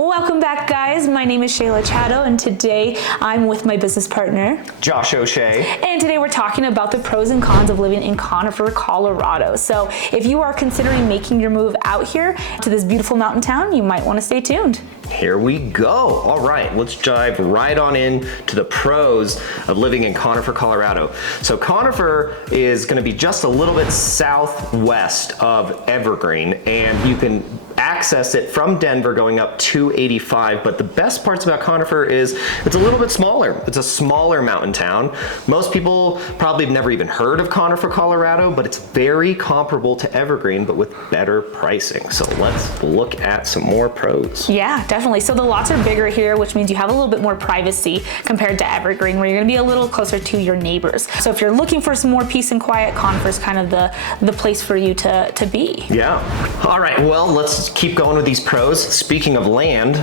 Welcome back, guys. My name is Shayla Chado, and today I'm with my business partner, Josh O'Shea. And today we're talking about the pros and cons of living in CONIFER, Colorado. So if you are considering making your move out here to this beautiful mountain town, you might want to stay tuned. Here we go. All right, let's dive right on in to the pros of living in CONIFER, Colorado. So CONIFER is going to be just a little bit southwest of Evergreen, and you can access it from Denver going up 285. But the best parts about CONIFER is it's a little bit smaller. It's a smaller mountain town. Most people probably have never even heard of CONIFER, Colorado, but it's very comparable to Evergreen, but with better pricing. So let's look at some more pros. Yeah, definitely. So the lots are bigger here, which means you have a little bit more privacy compared to Evergreen, where you're going to be a little closer to your neighbors. So if you're looking for some more peace and quiet, CONIFER is kind of the place for you to be. Yeah. All right. Well, let's keep going with these pros. Speaking of land,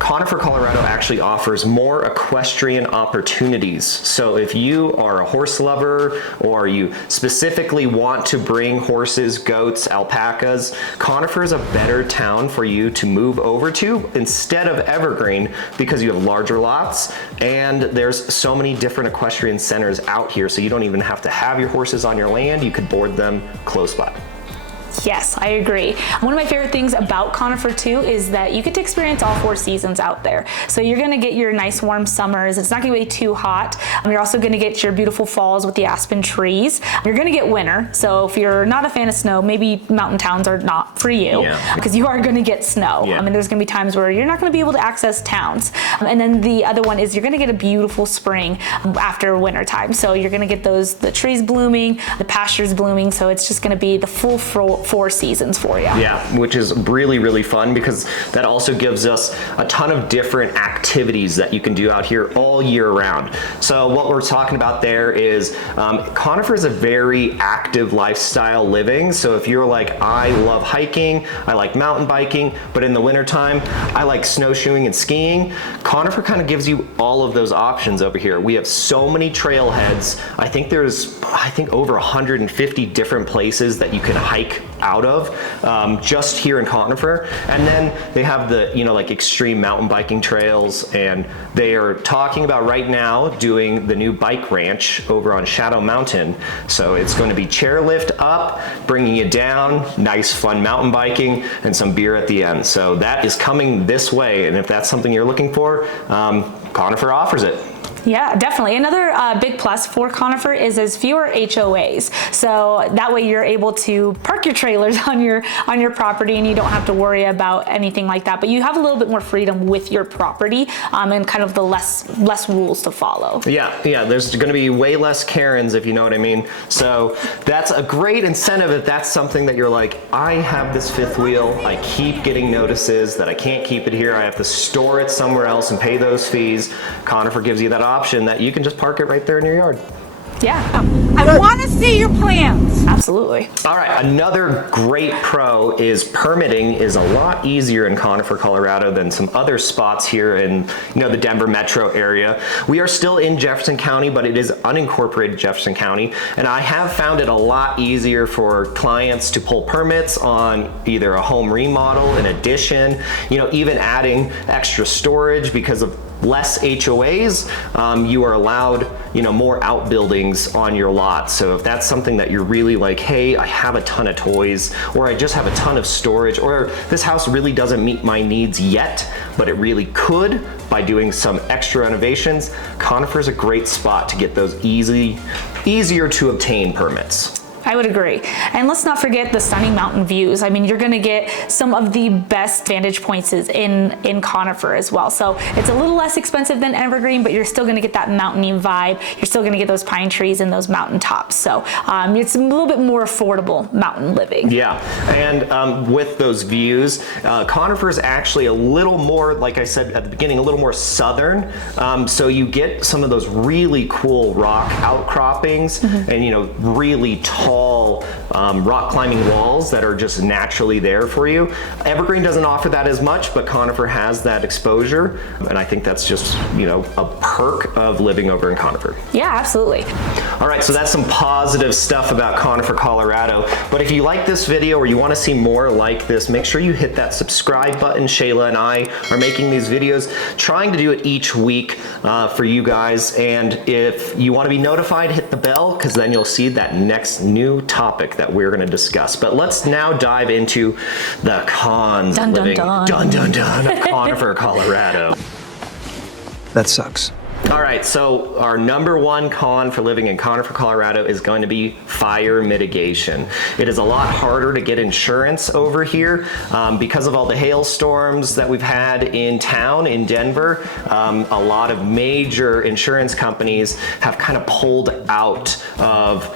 CONIFER, Colorado actually offers more equestrian opportunities. So if you are a horse lover or you specifically want to bring horses, goats, alpacas, CONIFER is a better town for you to move over to instead of Evergreen, because you have larger lots and there's so many different equestrian centers out here, so you don't even have to have your horses on your land. You could board them close by. Yes, I agree. One of my favorite things about CONIFER too is that you get to experience all 4 seasons out there. So you're gonna get your nice warm summers. It's not gonna be too hot. You're also gonna get your beautiful falls with the aspen trees. You're gonna get winter. So if you're not a fan of snow, maybe mountain towns are not for you, because you are gonna get snow. Yeah. I mean, there's gonna be times where you're not gonna be able to access towns. And then the other one is you're gonna get a beautiful spring after winter time. So you're gonna get the trees blooming, the pastures blooming. So it's just gonna be the full 4 seasons for you. Yeah, which is really, really fun, because that also gives us a ton of different activities that you can do out here all year round. So what we're talking about there is CONIFER is a very active lifestyle living. So if you're like, I love hiking, I like mountain biking, but in the wintertime, I like snowshoeing and skiing, CONIFER kind of gives you all of those options over here. We have so many trailheads. I think there's over 150 different places that you can hike out of just here in CONIFER. And then they have the like extreme mountain biking trails, and they are talking about right now doing the new bike ranch over on Shadow Mountain. So it's going to be chairlift up, bringing you down, nice fun mountain biking, and some beer at the end. So that is coming this way, and if that's something you're looking for, CONIFER offers it. Yeah, definitely. Another big plus for CONIFER is there's fewer HOAs. So that way you're able to park your trailers on your property, and you don't have to worry about anything like that. But you have a little bit more freedom with your property, and kind of the less rules to follow. Yeah, there's going to be way less Karens, if you know what I mean. So that's a great incentive if that's something that you're like, I have this fifth wheel, I keep getting notices that I can't keep it here, I have to store it somewhere else and pay those fees. CONIFER gives you that option that you can just park it right there in your yard. Yeah. I want to see your plans. Absolutely. All right, another great pro is permitting is a lot easier in CONIFER, Colorado than some other spots here in the Denver metro area. We are still in Jefferson County, but it is unincorporated Jefferson County, and I have found it a lot easier for clients to pull permits on either a home remodel, an addition, even adding extra storage. Because of less HOAs, you are allowed more outbuildings on your lot. So if that's something that you're really like, hey, I have a ton of toys, or I just have a ton of storage, or this house really doesn't meet my needs yet, but it really could by doing some extra renovations, CONIFER is a great spot to get those easier to obtain permits. I would agree. And let's not forget the stunning mountain views. I mean, you're gonna get some of the best vantage points in CONIFER as well. So it's a little less expensive than Evergreen, but you're still gonna get that mountainy vibe. You're still gonna get those pine trees and those mountain tops. So it's a little bit more affordable mountain living. Yeah, and with those views, CONIFER is actually a little more, like I said at the beginning, a little more southern. So you get some of those really cool rock outcroppings and really tall tall rock climbing walls that are just naturally there for you. Evergreen doesn't offer that as much, but Conifer has that exposure, and I think that's just, you know, a perk of living over in Conifer. Yeah, absolutely. All right, so that's some positive stuff about Conifer, Colorado. But if you like this video or you want to see more like this, make sure you hit that subscribe button. Shayla and I are making these videos, trying to do it each week for you guys. And if you want to be notified, hit the bell, because then you'll see that next new topic that we're going to discuss. But let's now dive into the cons of living of Conifer, Colorado. That sucks. All right, so our number one con for living in Conifer, Colorado is going to be fire mitigation. It is a lot harder to get insurance over here because of all the hailstorms that we've had in town in Denver. A lot of major insurance companies have kind of pulled out of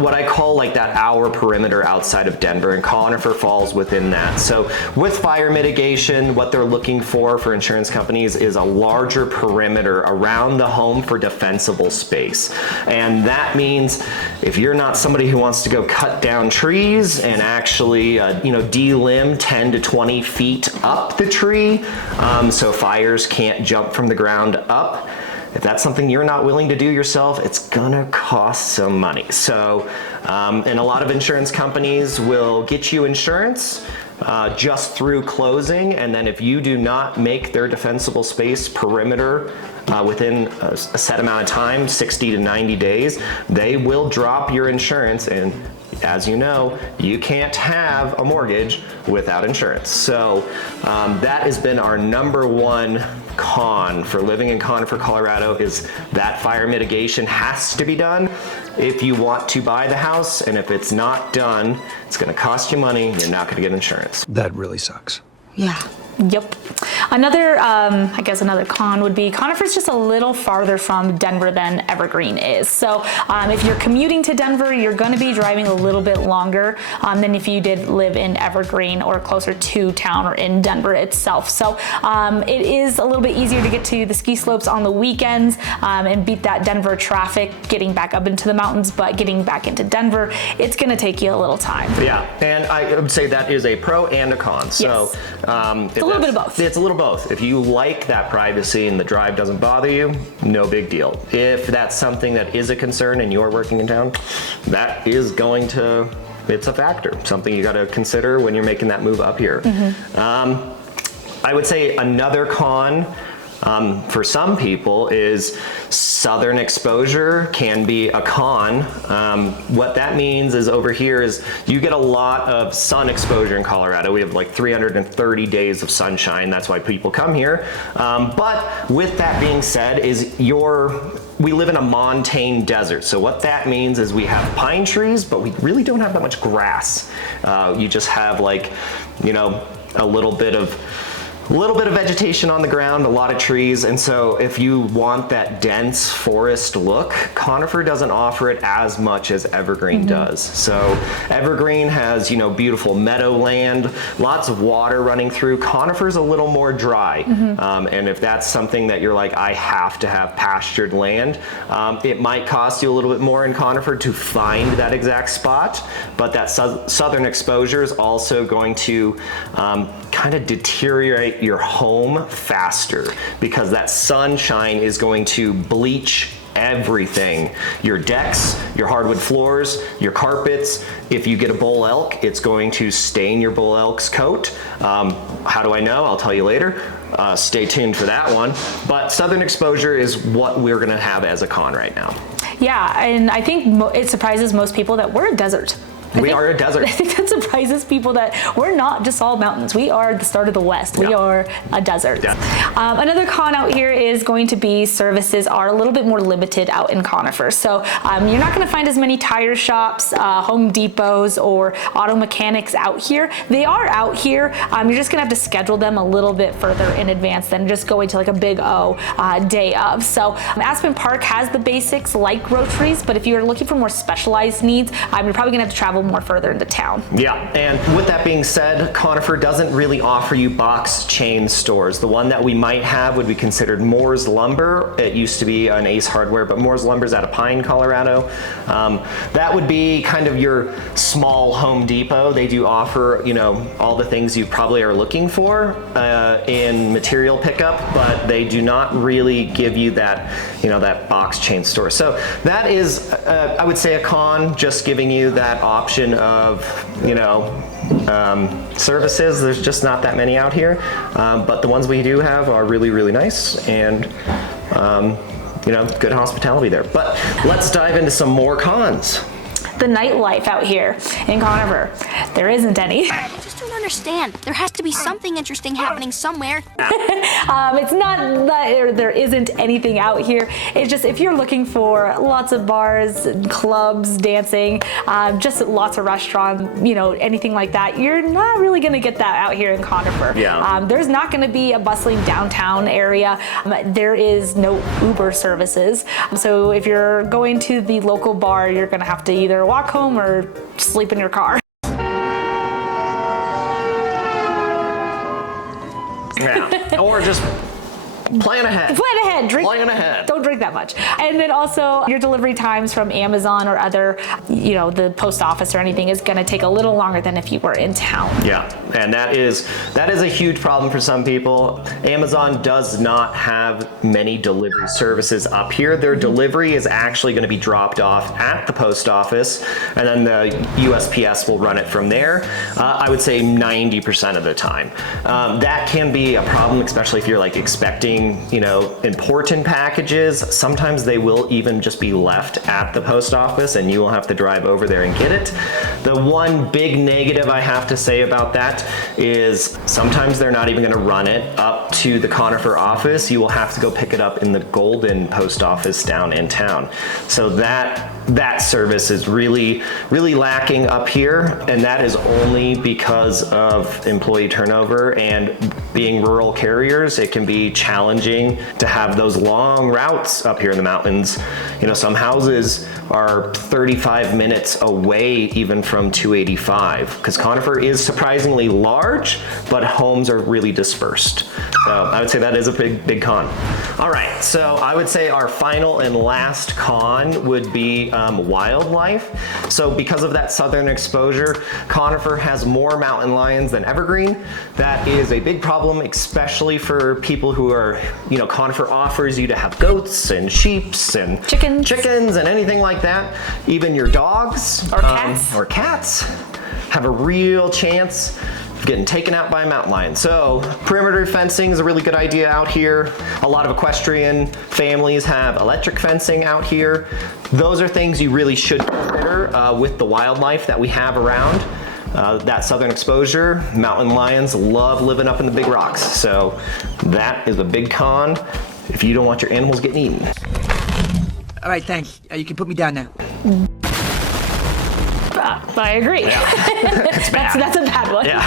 what I call like that hour perimeter outside of Denver, and Conifer falls within that. So with fire mitigation, what they're looking for insurance companies is a larger perimeter around the home for defensible space. And that means if you're not somebody who wants to go cut down trees and actually you know, de-limb 10 to 20 feet up the tree so fires can't jump from the ground up, if that's something you're not willing to do yourself, it's gonna cost some money. So and a lot of insurance companies will get you insurance just through closing, and then if you do not make their defensible space perimeter within a set amount of time, 60 to 90 days, they will drop your insurance. And as you know, you can't have a mortgage without insurance. So that has been our number one con for living in Conifer, Colorado, is that fire mitigation has to be done if you want to buy the house. And if it's not done, it's going to cost you money. You're not going to get insurance. That really sucks. Yeah. Yep. Another, I guess another con would be Conifer's just a little farther from Denver than Evergreen is. So if you're commuting to Denver, you're going to be driving a little bit longer than if you did live in Evergreen or closer to town or in Denver itself. So it is a little bit easier to get to the ski slopes on the weekends and beat that Denver traffic getting back up into the mountains, but getting back into Denver, it's going to take you a little time. Yeah, and I would say that is a pro and a con. So yes. It's a little bit of both. It's a little both. If you like that privacy and the drive doesn't bother you, no big deal. If that's something that is a concern and you're working in town, that is going to, it's a factor, something you got to consider when you're making that move up here. I would say another con for some people is southern exposure can be a con. What that means is over here is you get a lot of sun exposure in Colorado. We have like 330 days of sunshine. That's why people come here. But with that being said, we live in a montane desert. So what that means is we have pine trees, but we really don't have that much grass. You just have like, you know, a little bit of vegetation on the ground, a lot of trees. And so if you want that dense forest look, Conifer doesn't offer it as much as Evergreen does. So Evergreen has, you know, beautiful meadowland, lots of water running through. Conifer's a little more dry. And if that's something that you're like, I have to have pastured land, it might cost you a little bit more in Conifer to find that exact spot, but that southern exposure is also going to kind of deteriorate your home faster, because that sunshine is going to bleach everything. Your decks, your hardwood floors, your carpets. If you get a bull elk, it's going to stain your bull elk's coat. How do I know? I'll tell you later. Stay tuned for that one. But southern exposure is what we're gonna have as a con right now. Yeah, and I think it surprises most people that we're a desert. We are a desert. I think that surprises people that we're not just all mountains. We are the start of the West. We are a desert. Yeah. Another con out here is going to be services are a little bit more limited out in Conifer. So you're not going to find as many tire shops, Home Depots, or auto mechanics out here. They are out here. You're just going to have to schedule them a little bit further in advance than just going to like a big O day of. So Aspen Park has the basics like groceries, but if you're looking for more specialized needs, you're probably going to have to travel travel more further into town. Yeah, and with that being said, Conifer doesn't really offer you box chain stores. The one that we might have would be considered Moore's Lumber. It used to be an Ace Hardware, but Moore's Lumber is out of Pine, Colorado. That would be kind of your small Home Depot. They do offer, you know, all the things you probably are looking for in material pickup, but they do not really give you that, you know, that box chain store. So that is, I would say, a con, just giving you that option of, you know, services. There's just not that many out here, but the ones we do have are really, really nice, and you know, good hospitality there. But let's dive into some more cons. The nightlife out here in Conifer, there isn't any. I just don't understand. There has to be something interesting happening somewhere. It's not that there isn't anything out here. It's just if you're looking for lots of bars, clubs, dancing, just lots of restaurants, you know, anything like that, you're not really going to get that out here in Conifer. Yeah. There's not going to be a bustling downtown area. There is no Uber services. So if you're going to the local bar, you're going to have to either walk home or sleep in your car. Yeah. Or just plan ahead. Plan ahead. Plan ahead. Don't drink that much. And then also your delivery times from Amazon or other, you know, the post office or anything is going to take a little longer than if you were in town. Yeah, and that is a huge problem for some people. Amazon does not have many delivery services up here. Their delivery is actually going to be dropped off at the post office, and then the USPS will run it from there. I would say 90% of the time. That can be a problem, especially if you're like expecting, you know, important packages. Sometimes they will even just be left at the post office and you will have to drive over there and get it. The one big negative I have to say about that is sometimes they're not even going to run it up to the Conifer office. You will have to go pick it up in the Golden post office down in town. So that service is really, really lacking up here, and that is only because of employee turnover, and being rural carriers, it can be challenging to have those long routes up here in the mountains. You know, some houses are 35 minutes away even from 285, because Conifer is surprisingly large, but homes are really dispersed. So I would say that is a big con. All right, so I would say our final and last con would be wildlife. So because of that southern exposure, Conifer has more mountain lions than Evergreen. That is a big problem, especially for people who are, you know, Conifer offers you to have goats and sheeps and chickens and anything like that. Even your dogs or cats have a real chance of getting taken out by a mountain lion. So perimeter fencing is a really good idea out here. A lot of equestrian families have electric fencing out here. Those are things you really should consider with the wildlife that we have around. That southern exposure, mountain lions love living up in the big rocks. So that is a big con if you don't want your animals getting eaten. All right, thanks. You can put me down now. I agree. Yeah. That's a bad one. Yeah.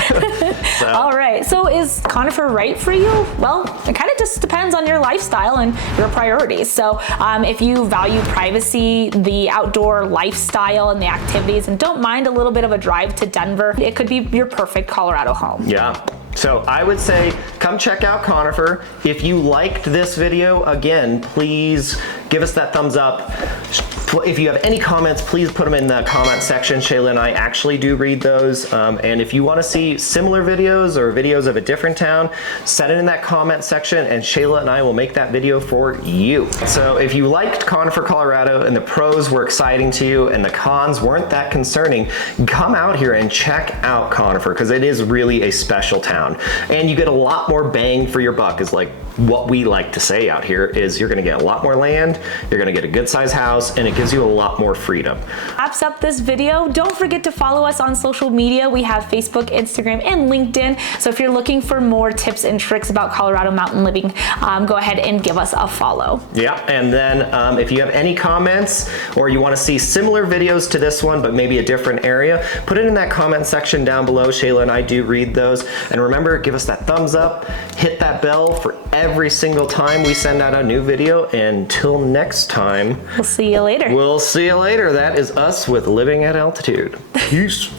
So. All right, so is Conifer right for you? Well, it kind of just depends on your lifestyle and your priorities. So if you value privacy, the outdoor lifestyle and the activities, and don't mind a little bit of a drive to Denver, it could be your perfect Colorado home. Yeah. So I would say come check out Conifer. If you liked this video, again, please give us that thumbs up. If you have any comments, please put them in the comment section. Shayla and I actually do read those. And if you want to see similar videos or videos of a different town, set it in that comment section and Shayla and I will make that video for you. So if you liked Conifer, Colorado and the pros were exciting to you and the cons weren't that concerning, come out here and check out Conifer, because it is really a special town. And you get a lot more bang for your buck, is like what we like to say out here, is you're gonna get a lot more land, you're gonna get a good size house, and it gives you a lot more freedom. Wraps up this video. Don't forget to follow us on social media. We have Facebook, Instagram, and LinkedIn. So if you're looking for more tips and tricks about Colorado mountain living, go ahead and give us a follow. Yeah, and then if you have any comments or you wanna see similar videos to this one, but maybe a different area, put it in that comment section down below. Shayla and I do read those. And remember, give us that thumbs up, hit that bell for every single time we send out a new video. And until next time, We'll see you later. we'll see you later. That is us with Living at Altitude. Peace.